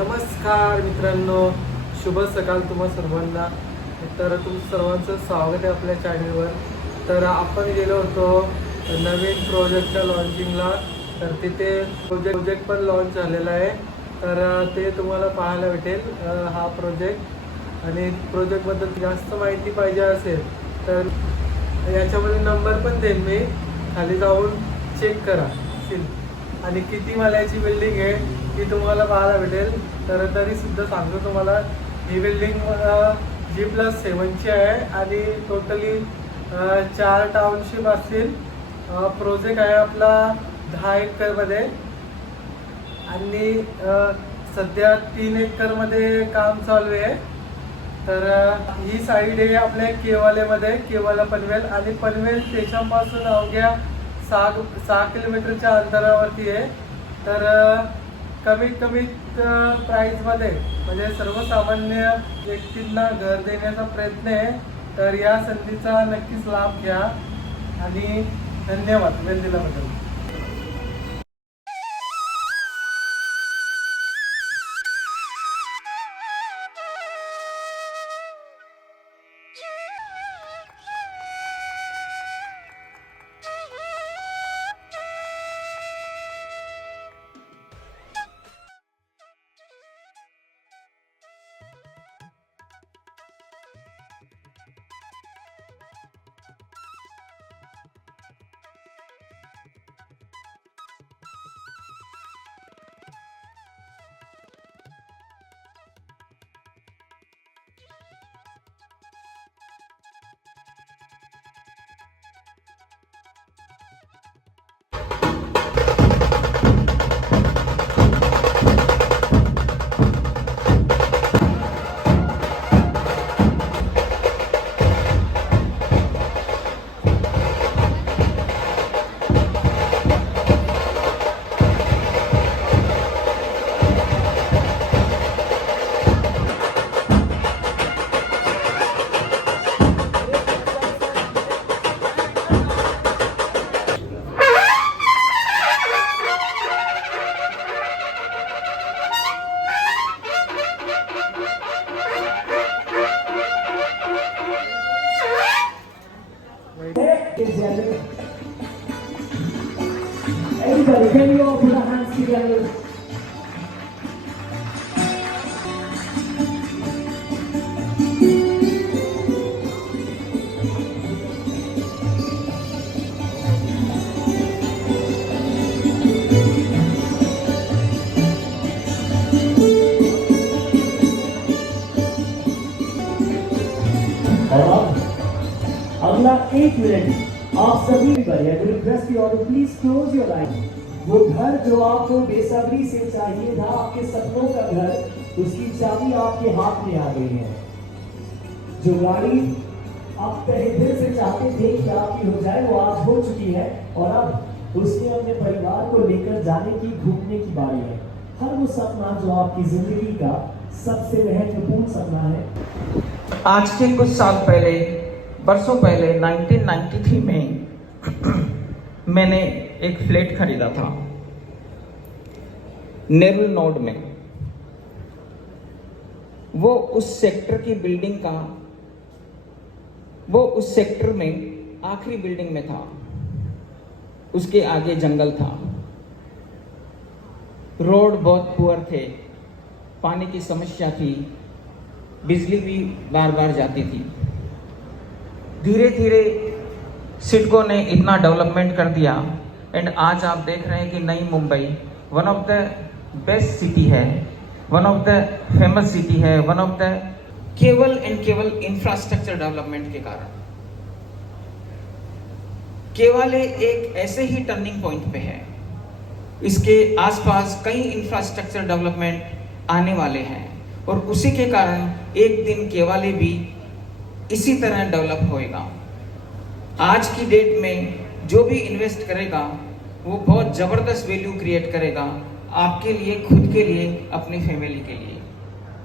नमस्कार मित्रांनो, शुभ सकाळ तुम्हा सर्वांना. तर तुमचं सर्वांचं स्वागत आहे आपल्या चॅनलवर. तर आपण गेलो होतो नवीन प्रोजेक्टच्या लॉन्चिंगला. तर तिथे प्रोजेक्ट पण लॉन्च झालेला आहे. तर ते तुम्हाला पाहायला भेटेल हा प्रोजेक्ट. आणि प्रोजेक्टबद्दल जास्त माहिती पाहिजे असेल तर याच्यामध्ये नंबर पण देईन मी, खाली जाऊन चेक करा. आणि किती माल्याची बिल्डिंग आहे ती तुम्हाला पाहायला भेटेल. तर तरीसुद्धा सांगतो तुम्हाला, ही बिल्डिंग G+7ची आहे आणि टोटली 4 टाउनशिप असतील. प्रोजेक्ट आहे आपला 10 एकरमध्ये आणि सध्या 3 एकरमध्ये काम चालू आहे. तर ही साईड आहे आपल्या केवालेमध्ये, केवाला पनवेल. आणि पनवेल स्टेशनपासून अवघ्या 6 किलोमीटरच्या अंतरावरती आहे. तर कमीत प्राईजमध्ये म्हणजे सर्वसामान्य व्यक्तींना घर देण्याचा प्रयत्न आहे. तर या संधीचा नक्कीच लाभ घ्या आणि धन्यवाद वेळ दिल्याबद्दल. Everybody, can you all put our hands together? अगला 1 मिनट आप सभी request you to please close your eyes. वो घर जो आपको बेसब्री से चाहिए था, आपके सपनों का घर, उसकी चाबी आपके हाथ में आ गई है. जो गाड़ी आप पहले दिल से चाहते थे कि आपकी हो जाए, वो आज हो चुकी है. और अब उसने अपने परिवार को लेकर जाने की, घूमने की बारी है. हर वो सपना जो आपकी जिंदगी का सबसे महत्वपूर्ण सपना है. आज के कुछ साल पहले, बरसों पहले 1993 में मैंने एक फ्लैट खरीदा था नेरुल नोड में. वो उस सेक्टर की बिल्डिंग का, वो उस सेक्टर में आखिरी बिल्डिंग में था. उसके आगे जंगल था, रोड बहुत पुअर थे, पानी की समस्या थी, बिजली भी बार बार जाती थी. धीरे धीरे सिडको ने इतना डेवलपमेंट कर दिया एंड आज आप देख रहे हैं कि नई Mumbai one of the best city है, one of the famous city है, वन ऑफ द केवल इंफ्रास्ट्रक्चर डेवलपमेंट के कारण. केवाले एक ऐसे ही टर्निंग पॉइंट पे है. इसके आसपास कई इंफ्रास्ट्रक्चर डेवलपमेंट आने वाले हैं और उसी के कारण एक दिन केवाले भी इसी तरह डेवलप होएगा. आज की डेट में जो भी इन्वेस्ट करेगा वो बहुत ज़बरदस्त वैल्यू क्रिएट करेगा आपके लिए, खुद के लिए, अपनी फैमिली के लिए.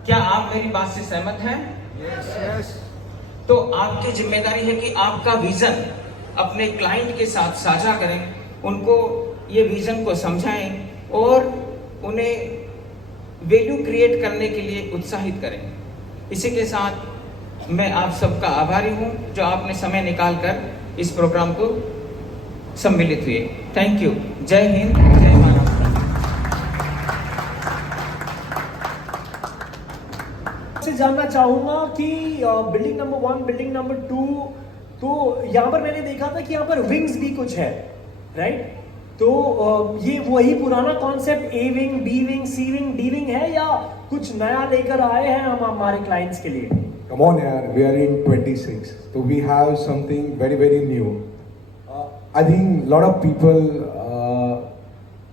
क्या आप मेरी बात से सहमत हैं? यस. तो आपकी जिम्मेदारी है कि आपका विजन अपने क्लाइंट के साथ साझा करें, उनको ये विजन को समझाएं और उन्हें वैल्यू क्रिएट करने के लिए उत्साहित करें। इसी के साथ मैं आप सबका आभारी हूं जो आपने समय निकाल कर इस प्रोग्राम को सम्मिलित हुए। Thank you. जय हिंद, जय महाराष्ट्र। से जानना चाहूंगा कि बिल्डिंग नंबर 1, बिल्डिंग नंबर 2, तो यहाँ पर मैंने देखा था कि यहाँ पर विंग्स भी कुछ है, राइट? तो ये वही पुराना concept A wing, B wing, C wing, D wing है या कुछ नया लेकर आए हैं हम हमारे क्लाइंट्स के लिए? Come on, yaar, we are in 26, so we have something very, very new. I think a lot of people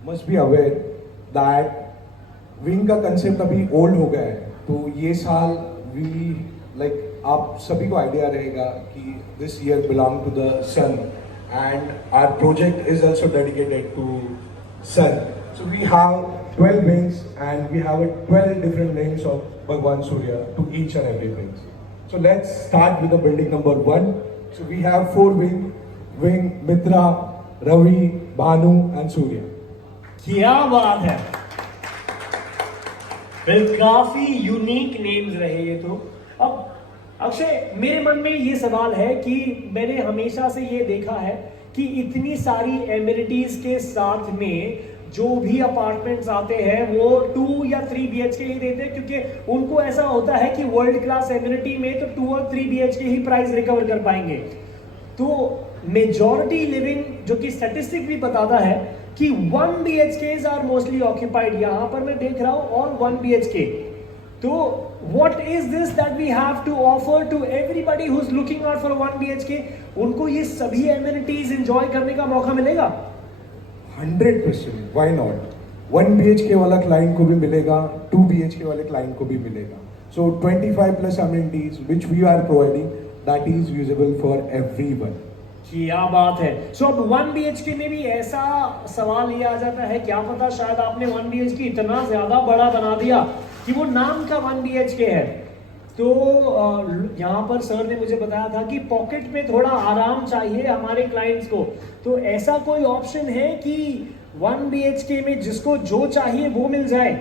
must be aware that wing का concept अभी old हो गया है, तो ये साल we like आप सभी को idea रहेगा कि this year belong to the sun and our project is also dedicated to sun. So we have 12 wings and we have 12 different names of Bhagwan Surya to each and every wing. So let's start with the building number 1. So we have 4 wing Mitra, Ravi, Bhanu and Surya. क्या बात है, bill काफी unique names रहे ये तो। अब अक्षय, मेरे मन में ये सवाल है कि मैंने हमेशा से ये देखा है कि इतनी सारी एमिनिटीज के साथ में जो भी अपार्टमेंट्स आते हैं वो 2 या 3 BHK ही देते हैं, क्योंकि उनको ऐसा होता है कि वर्ल्ड क्लास एमिनिटी में तो 2 और 3 BHK ही प्राइस रिकवर कर पाएंगे। तो मेजॉरिटी लिविंग, जो कि स्टैटिस्टिक भी बताता है कि 1 BHKs आर मोस्टली ऑक्यूपाइड। यहाँ पर मैं देख रहा हूँ और 1 BHK। तो what is this that we have to offer to everybody who's looking out for 1 BHK? उनको ये सभी एमिनिटीज एंजॉय करने का मौका मिलेगा? 100%, why not? 1 BHK वाला क्लाइंट को भी मिलेगा, 2 BHK वाले क्लाइंट को भी मिलेगा. So 25 plus amenities which we are providing, that is usable for everyone. क्या बात है। सो अब 1 BHK में भी ऐसा सवाल ये आ जाता है, क्या पता शायद आपने 1 BHK इतना ज्यादा बड़ा बना दिया कि वो नाम का 1 BHK है। तो यहाँ पर सर ने मुझे बताया था कि पॉकेट में थोड़ा आराम चाहिए हमारे क्लाइंट्स को, तो ऐसा कोई ऑप्शन है कि 1 BHK में जिसको जो चाहिए वो मिल जाए?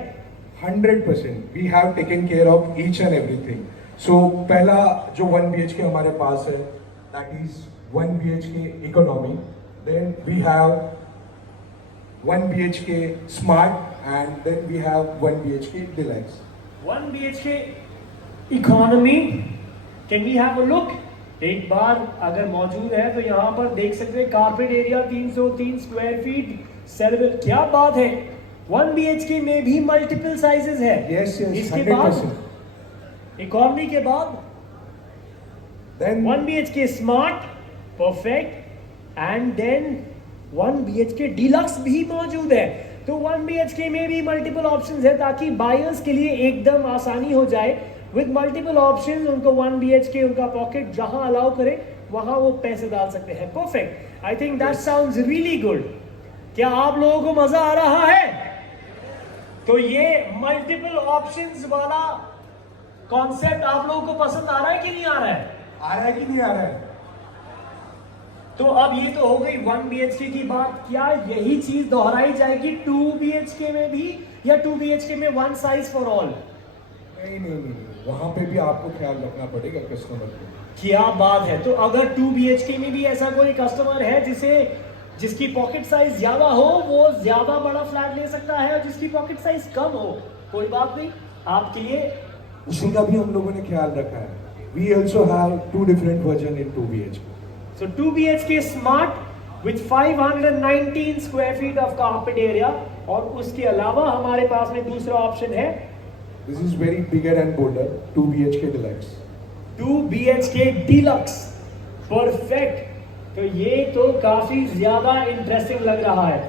100%, we have taken care of each and everything. So पहला जो 1 BHK हमारे पास है, that is 1 BHK economy. Then we have 1 BHK smart and then we have 1 BHK deluxe. 1 BHK economy, can we have a look? एक बार अगर मौजूद है तो यहाँ पर देख सकते हैं carpet area 303 square feet, saleable. क्या बात है, 1 BHK में भी मल्टीपल साइजेस है। Yes, इसके 100%. बाद इकोनॉमी के बाद Then 1 BHK smart, perfect, and then 1 BHK deluxe भी मौजूद है। तो 1 BHK में भी मल्टीपल ऑप्शंस है ताकि बायर्स के लिए एकदम आसानी हो जाए। विद मल्टीपल ऑप्शंस उनको 1 BHK उनका पॉकेट जहां अलाउ करे वहां वो पैसे डाल सकते हैं। Perfect, I think that sounds really good. क्या आप लोगों को मजा आ रहा है? तो ये मल्टीपल ऑप्शंस वाला कॉन्सेप्ट आप लोगों को पसंद आ रहा है कि नहीं आ रहा है? आ रहा है कि नहीं आ रहा है? तो अब ये तो हो गई 1 BHK की बात। क्या यही चीज दोहराई जाएगी 2 BHK में भी, या 2 BHK में 1 साइज फॉर ऑल? नहीं, वहाँ पे भी आपको ख्याल रखना पड़ेगा कस्टमर को। क्या बात है। तो अगर 2 BHK में भी ऐसा कोई कस्टमर है जिसकी पॉकेट साइज ज्यादा हो, वो ज्यादा बड़ा फ्लैट ले सकता है, और जिसकी पॉकेट साइज कम हो, कोई बात नहीं, आपके लिए उसी का भी हम लोगों ने ख्याल रखा है। We also have 2 different version in 2 BHK. So 2 BHK smart with 519 square feet of carpet area, और उसके अलावा हमारे पास में दूसरा ऑप्शन है This is very bigger and bolder, 2 BHK deluxe. 2 BHK deluxe, perfect. तो ये तो काफी ज्यादा इंटरेस्टिंग लग रहा है।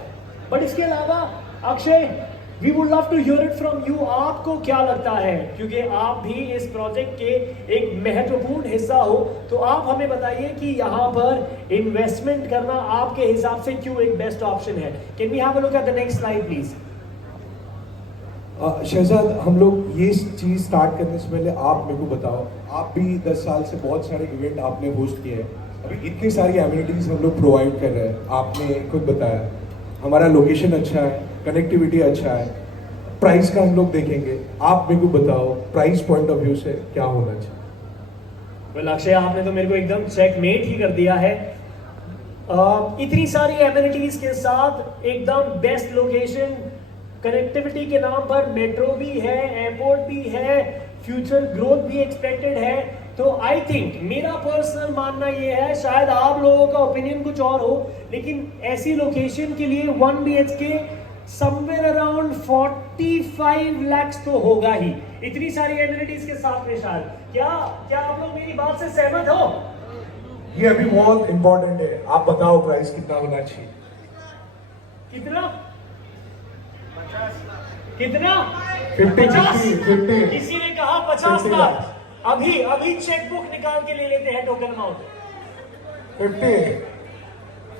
बट इसके अलावा Akshay, we would love to hear it from you. आपको क्या लगता है, क्योंकि आप भी इस प्रोजेक्ट के एक महत्वपूर्ण हिस्सा हो, तो आप हमें बताइए कि यहाँ पर इन्वेस्टमेंट करना आपके हिसाब से क्यों एक बेस्ट ऑप्शन है? Can we have a look at the next slide please? Shahzad, हम लोग ये चीज़ स्टार्ट करने से पहले आप मेरे को बताओ, आप भी 10 साल से बहुत सारे इवेंट आपने होस्ट किए हैं, अभी इतनी सारी एमिनिटीज़ हम लोग प्रोवाइड कर रहे हैं। आपने खुद बताया हमारा लोकेशन अच्छा है, कनेक्टिविटी अच्छा है, प्राइस का हम लोग देखेंगे। आप मेरे को बताओ प्राइस पॉइंट ऑफ व्यू से क्या होना चाहिए। वेल अक्षय, आपने तो मेरे को एकदम चेकमेट ही कर दिया है। इतनी सारी एमिनिटीज के साथ एकदम बेस्ट लोकेशन, कनेक्टिविटी के नाम पर मेट्रो भी है, एयरपोर्ट भी है, फ्यूचर ग्रोथ भी एक्सपेक्टेड है। तो आई थिंक मेरा पर्सनल मानना ये है, शायद आप लोगों का ओपिनियन कुछ और हो, लेकिन ऐसी लोकेशन के लिए 1 BHK समवेयर अराउंड 45 lakhs तो होगा ही, इतनी सारी एमिनिटीज के साथ में। शायद क्या आप लोग मेरी बात से सहमत हो? ये अभी बहुत इंपॉर्टेंट है, आप बताओ प्राइस कितना होना चाहिए। कितना? 50। किसी ने कहा 50 लाख। अभी चेकबुक निकाल के ले लेते हैं टोकन अमाउंट। 50।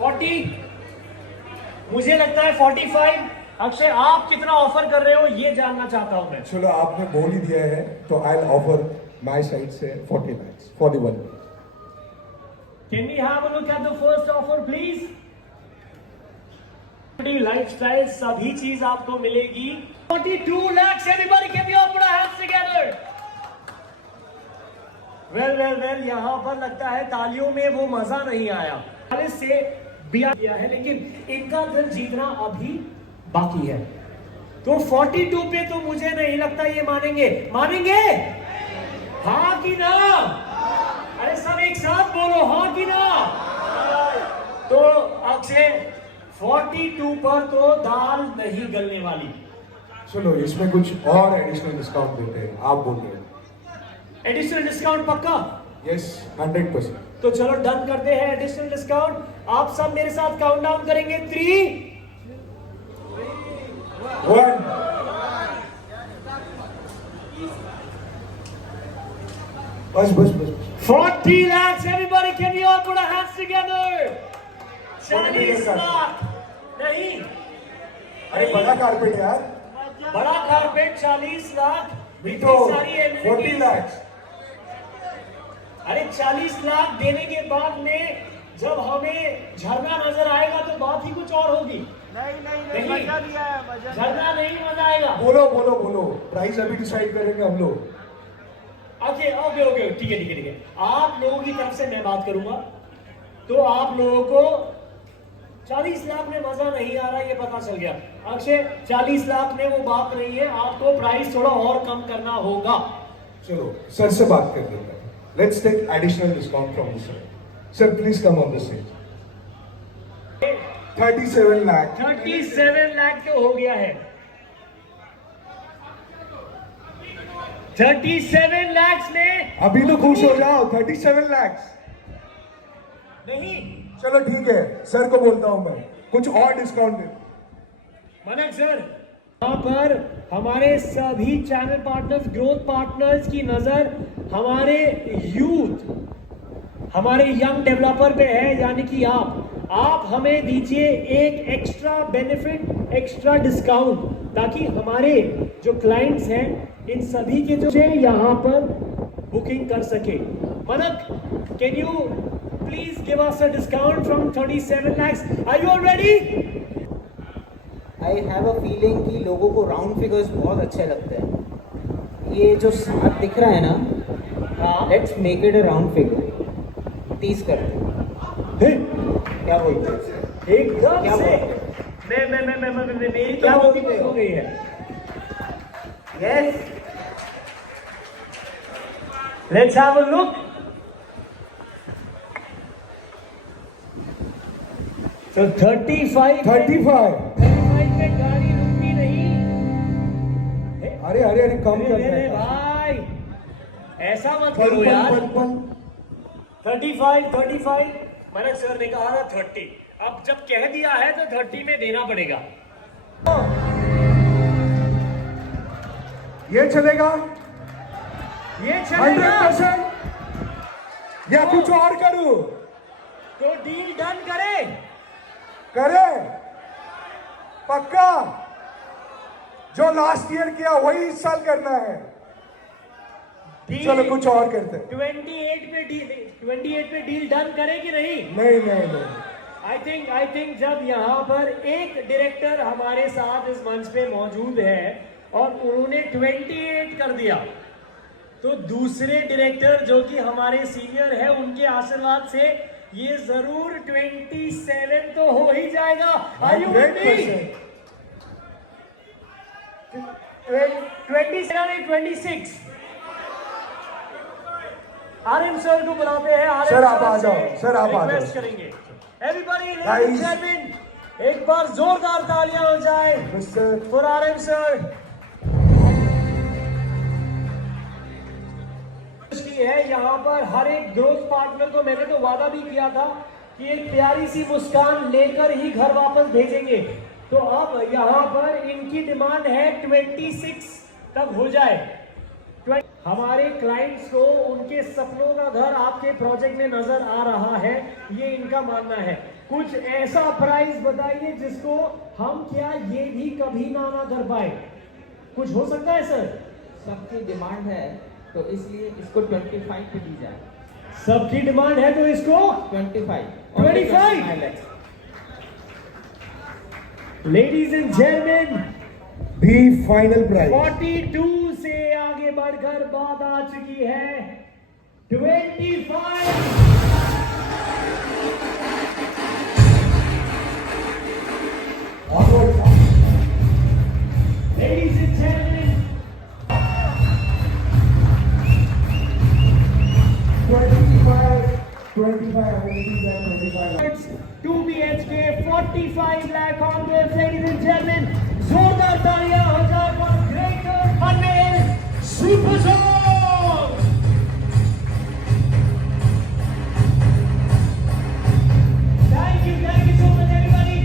40, मुझे लगता है 45। अक्षय, आप कितना ऑफर कर रहे हो ये जानना चाहता हूं मैं। चलो आपने बोल ही दिया है तो I will offer my side से 40 lakhs, 41 lakhs। Can we have a look at the first offer, please? Lifestyle सभी चीज आपको मिलेगी। 42 lakhs, everybody can be put our hands together. Well, यहाँ पर लगता है तालियों में वो मजा नहीं आया। से किया है, लेकिन इनका दिल जीतना अभी बाकी है। तो 42 पे तो मुझे नहीं लगता ये मानेंगे। हाँ कि ना? अरे सब एक साथ बोलो, हाँ कि ना? तो अक्षय, 42 पर तो दाल नहीं गलने वाली। चलो इसमें कुछ और एडिशनल डिस्काउंट देते हैं, आप बोल रहे हैं। एडिशनल डिस्काउंट पक्का? यस, 100%। तो चलो डन करते हैं एडिशनल डिस्काउंट। आप सब मेरे साथ काउंट डाउन करेंगे। 3, 1। बस 40 lakhs, everybody can you all put our hands together? 40 lakh नहीं, अरे बड़ा कारपेट यार, बड़ा कारपेट 40 लाख। भी तो सारी 40 lakhs। अरे 40 लाख देने के बाद में जब हमें झरना नजर आएगा तो बात ही कुछ और होगी। नहीं, मजा दिया है, झरना नहीं, मजा आएगा। बोलो प्राइस अभी डिसाइड करेंगे हम लोग। ओके, ठीक है। आप लोगों की तरफ से मैं बात करूंगा। तो आप लोगों को 40 लाख में मजा नहीं आ रहा, ये पता चल गया। अक्षय, 40 लाख में वो बात नहीं है, आपको प्राइस थोड़ा और कम करना होगा। चलो सर से बात कर लेते हैं। Let's take additional discount from sir. Sir please come on the stage. 37 lakh. 37 lakh तो हो गया है। 37 लाख में अभी तो खुश हो जाओ, 37 लाख। नहीं, चलो ठीक है, सर को बोलता हूं मैं, कुछ और डिस्काउंट दे। मनक सर, यहाँ पर हमारे सभी चैनल पार्टनर्स, ग्रोथ पार्टनर्स की नजर हमारे यूथ, हमारे यंग डेवलपर पे है, यानी कि आप हमें दीजिए एक एक्स्ट्रा बेनिफिट, एक्स्ट्रा डिस्काउंट, ताकि हमारे जो क्लाइंट्स हैं इन सभी के जो यहाँ पर बुकिंग कर सके। Manak, can you please give us a discount from 37 lakhs? Are you all ready? I have a feeling कि लोगों को राउंड फिगर्स बहुत अच्छे लगते हैं। ये जो 7 दिख रहा है ना, let's make it a round figure. 30 कर दो। क्या बोलते हैं? एकदम क्या से बोलते मैं मेरी क्या तो बोलते बहुत हो? हो गई है। Yes, let's have a look. तो 35 पे गाड़ी रुकती नहीं। अरे कम कर अरे भाई, ऐसा मत करो यार। 35 मनक सर ने कहा था 30, अब जब कह दिया है तो 30 में देना पड़ेगा। ये चलेगा ये चलेगा 100% या कुछ और करूं? तो डील डन करे पक्का? जो लास्ट ईयर किया वही इस साल करना है। चलो कुछ और करते हैं। 28 पे डील डन करे कि नहीं? नहीं। आई थिंक जब यहाँ पर एक डायरेक्टर हमारे साथ इस मंच पे मौजूद है और उन्होंने 28 कर दिया। तो दूसरे डायरेक्टर जो कि हमारे सीनियर है, उनके आशीर्वाद से ये जरूर 27 तो हो ही जाएगा। Are you with me? 27 26 RM sir को बुलाते हैं। आरएम सर, आप आ जाओ। सर, आप आ जाओ। रिक्वेस्ट करेंगे। एवरीबॉडी एक बार जोरदार तालियां हो जाए फॉर आरएम सर। है यहाँ पर हर एक ग्रोथ पार्टनर को मैंने तो वादा भी किया था कि एक प्यारी सी मुस्कान लेकर ही घर वापस भेजेंगे। तो अब यहाँ पर इनकी डिमांड है 26 तक हो जाए। हमारे क्लाइंट्स को उनके सपनों का घर आपके प्रोजेक्ट में नजर आ रहा है, ये इनका मानना है। कुछ ऐसा प्राइस बताइए जिसको हम क्या ये भी कभी ना कर पाए। कुछ हो सकता है सर? सबकी डिमांड है तो इसलिए इसको 25 पे दी जाए। सबकी डिमांड है तो इसको 25 ladies and gentleman, The final price. 42 से आगे बढ़कर बात आ चुकी है 25। Ladies and gentlemen, 25 2 BHK 45 lakh onwards, ladies and gentlemen, जोरदार तालियां हो जाए for Greater Anil Superstar। Thank you so much everybody।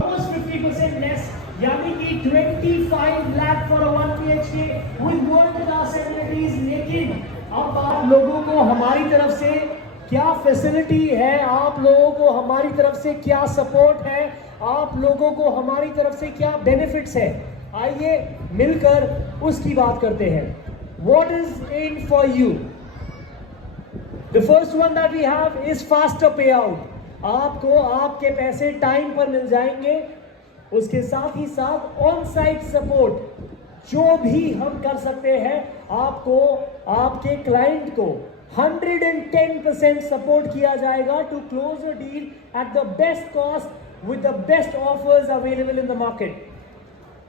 Almost 50% less, यानी कि 25 lakh for a 1 BHK with world class amenities। लेकिन अब आप लोगों को हमारी तरफ से क्या फैसिलिटी है, आप लोगों को हमारी तरफ से क्या सपोर्ट है, आप लोगों को हमारी तरफ से क्या बेनिफिट्स है, आइए मिलकर उसकी बात करते हैं। What is in for you? The first one that we have is faster payout। आपको आपके पैसे टाइम पर मिल जाएंगे। उसके साथ ही साथ ऑन साइट सपोर्ट, जो भी हम कर सकते हैं आपको आपके क्लाइंट को 110% सपोर्ट किया जाएगा to close a deal at the best cost with the best offers available in the market.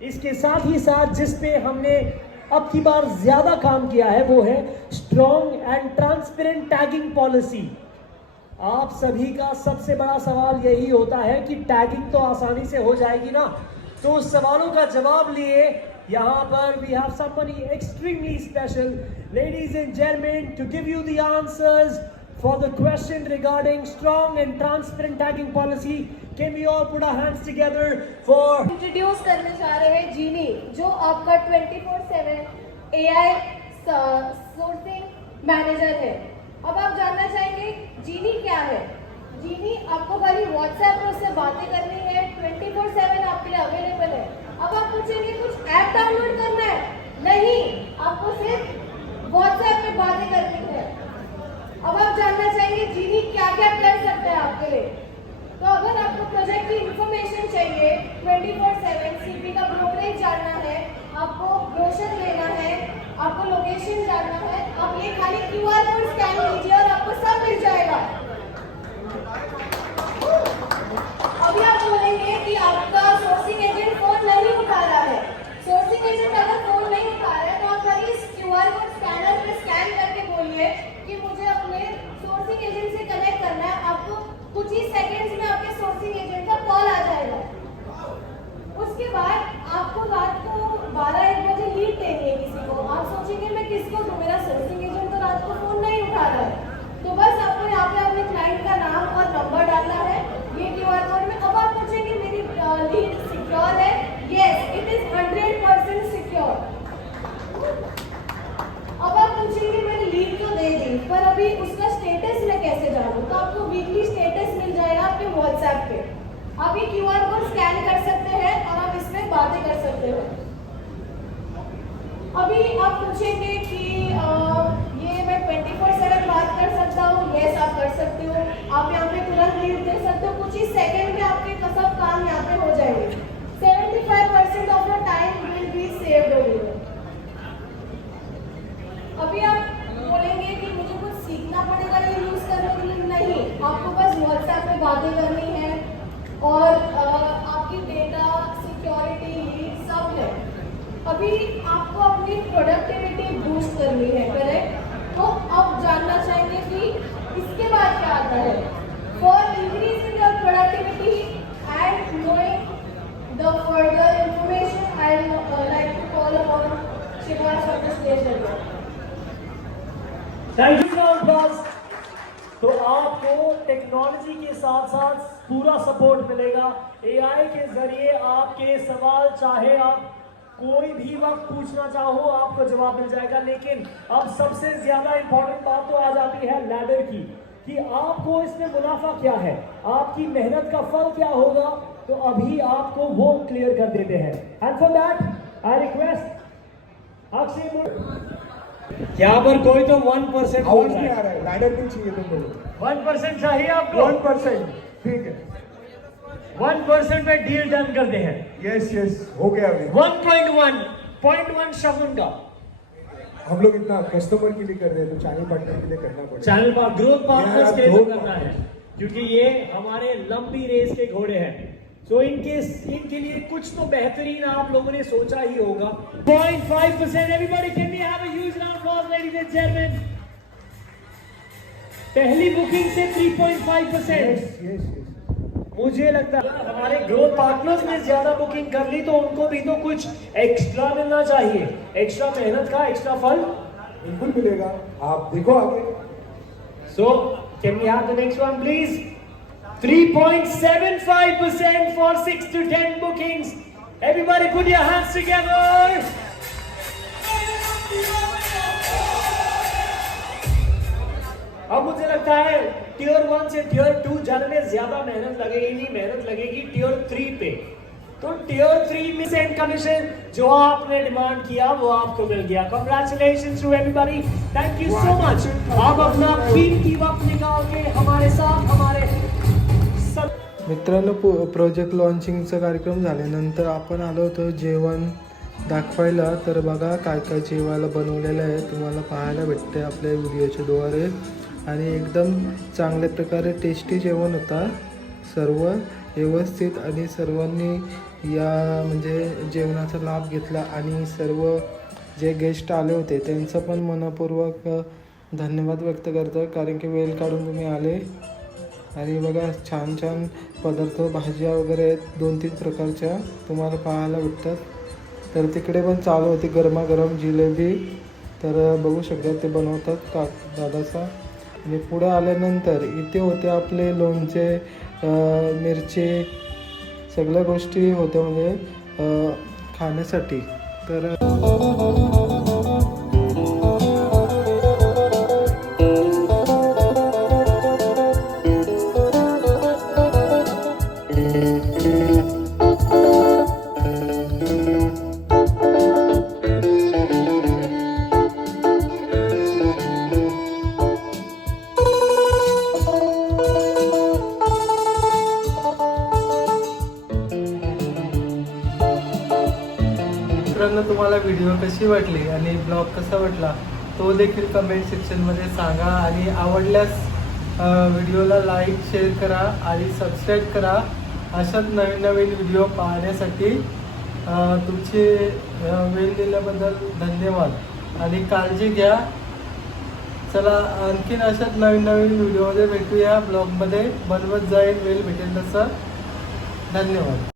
इसके साथ ही साथ जिस पे हमने अब की बार ज्यादा काम किया है वो है strong and transparent tagging policy. आप सभी का सबसे बड़ा सवाल यही होता है कि टैगिंग तो आसानी से हो जाएगी ना, तो उस सवालों का जवाब लिए यहाँ पर we have somebody extremely special, ladies and gentlemen, to give you the answers for the question regarding strong and transparent tagging policy. Can we all put our hands together for introduce करने जा रहे हैं जीनी, जो आपका 24/7 AI sourcing manager है। अब आप जानना चाहेंगे जीनी क्या है। जीनी आपको खाली व्हाट्सएप पर उससे बातें करनी है, 24/7 आपके लिए अवेलेबल है। अब आप पूछेंगे कुछ ऐप डाउनलोड करना है? नहीं, आपको सिर्फ व्हाट्सएप पे बातें करनी है। अब आप जानना चाहेंगे जीनी क्या क्या कर सकता है आपके लिए। तो अगर आपको प्रोजेक्ट की इंफॉर्मेशन चाहिए, 24/7 सीपी का ब्रोकरेज जानना है, आपको ब्रोशर लेना है, आपको लोकेशन जानना है, आप ये खाली QR कोड स्कैन कीजिए और आपको सब मिल जाएगा। अभी आप बोलेंगे कि आपका सोर्सिंग एजेंट फोन नहीं उठा रहा है। सोर्सिंग एजेंट अगर फोन नहीं उठा रहा है तो आप खाली इस QR कोड स्कैनर पे स्कैन करके बोलिए कि मुझे अपने सोर्सिंग एजेंट से कनेक्ट करना है। आपको कुछ ही सेकंड्स में आपके सोर्सिंग एजेंट का कॉल आ जाएगा। उसके बाद आपको रात को 12-1 बजे लीड देनी है किसी को। आप सोचेंगे मैं किसको दूं, मेरा सोर्सिंग एजेंट तो रात को फोन नहीं उठा रहा है। तो बस आपको यहाँ पे अपने क्लाइंट का नाम और नंबर डालना है ये QR कोड में। अब आप पूछेंगे मेरी लीड सिक्योर है? Yes, it is 100% secure. अब आप पूछेंगे मैंने लीड तो दे दी पर अभी उसका स्टेटस मैं कैसे जानूं? तो आपको वीकली स्टेटस मिल जाएगा आपके व्हाट्सएप पे। आप ये QR कोड स्कैन कर सकते हैं और आप इसमें बातें कर सकते हो। अभी आप पूछेंगे कि ये मैं 24/7 बात कर सकता हूँ? यस, आप कर सकते हो। आप यहाँ पे तुरंत लीव दे सकते हो, कुछ ही सेकंड में आपके सब काम यहाँ पे हो जाएंगे। 75% of your time will be saved over here. अभी आप बोलेंगे कि मुझे कुछ सीखना पड़ेगा ये यूज करने के लिए, नहीं, आपको बस व्हाट्सएप पे बातें करनी है और आपकी डेटा सिक्योरिटी सब है। अभी आपको अपनी प्रोडक्टिविटी बूस्ट करनी है, करेक्ट? तो अब जानना चाहेंगे कि इसके बाद क्या आता है। For increasing your productivity and knowing the further information, I would like to call upon Shivaj for the stage. Thank you applause। तो आपको टेक्नोलॉजी के साथ साथ पूरा सपोर्ट मिलेगा। एआई के जरिए आपके सवाल चाहे आप कोई भी वक्त पूछना चाहो आपको जवाब मिल जाएगा। लेकिन अब सबसे ज्यादा इंपॉर्टेंट बात तो आ जाती है लैडर की, कि आपको इसमें मुनाफा क्या है, आपकी मेहनत का फल क्या होगा। तो अभी आपको वो क्लियर कर देते हैं। And for that I request Akshay, यहाँ पर कोई तो 1% आवाज नहीं आ रहा है, लैडर नहीं चाहिए तुम लोग। 1% चाहिए आपको? 1%, ठीक है। 1% में डील डन करते हैं। यस यस, हो गया अभी। 1.1 शगुन का। हम लोग इतना कस्टमर के लिए कर रहे हैं तो चैनल पार्टनर के लिए करना पड़ेगा। चैनल पर ग्रोथ पार्टनर्स यार, के लिए growth करना है, क्योंकि ये हमारे लंबी रेस के घोड़े हैं। सो इनके लिए कुछ तो बेहतरीन आप लोगों ने सोचा ही होगा। 0.5%, everybody can we have a huge round of applause ladies and gentleman. पहली बुकिंग से 3.5%। Yes yes. मुझे लगता है हमारे ग्रोथ पार्टनर्स ने ज्यादा बुकिंग कर ली तो उनको भी तो कुछ एक्स्ट्रा मिलना चाहिए। एक्स्ट्रा मेहनत का एक्स्ट्रा फल बिल्कुल मिलेगा, आप देखो आगे। So can we have the next one please? 3.75% for 6 to 10 bookings. Everybody put your hands together. अब मुझे लगता है टियर 1 से टियर 2 जाने में ज्यादा मेहनत लगेगी नहीं, मेहनत लगेगी टियर 3 पे। तो टियर 3 में सेम कमीशन जो आपने डिमांड किया वो आपको मिल गया। Congratulations to everybody. Thank you so much. आप अपना कीमती वक्त निकाल के हमारे साथ हमारे मित्रांनो, प्रोजेक्ट लॉन्चिंगचा कार्यक्रम झाल्यानंतर आपण आलो होतो जेवण दाखवायला. तर बघा काय काय जेवायला बनवलेलं आहे तुम्हाला पाहायला भेटते आपल्या व्हिडिओच्या द्वारे. आणि एकदम चांगल्या प्रकारे टेस्टी जेवण होता, सर्व व्यवस्थित, आणि सर्वांनी या म्हणजे जेवणाचा लाभ घेतला. आणि सर्व जे गेस्ट आले होते त्यांचं पण मनपूर्वक धन्यवाद व्यक्त करतो, कारण की वेळ काढून तुम्ही आले. आणि बघा छान छान पदार्थ, भाज्या वगैरे आहेत 2-3 प्रकारच्या तुम्हाला पाहायला भेटतात. तर तिकडे पण चालू होती गरमागरम जिलेबी, तर बघू शकता ते बनवतात का दादाचा. आणि पुढे आल्यानंतर इथे होते आपले लोणचे, मिरची, सगळ्या गोष्टी होत्या म्हणजे खाण्यासाठी. तर मित्रांनो, तुम्हाला व्हिडिओ कशी वाटली आणि ब्लॉग कसा वाटला तो देखील कमेंट सेक्शनमध्ये सांगा. आणि आवडल्यास व्हिडिओला लाईक, शेअर करा आणि सबस्क्राईब करा. अशाच नवीन नवीन व्हिडिओ पाहण्यासाठी तुमची वेळ दिल्याबद्दल धन्यवाद आणि काळजी घ्या. चला, आणखीन अशाच नवीन नवीन व्हिडिओमध्ये भेटूया. ब्लॉगमध्ये बनवत जाईल, वेळ भेटेल तसं. धन्यवाद.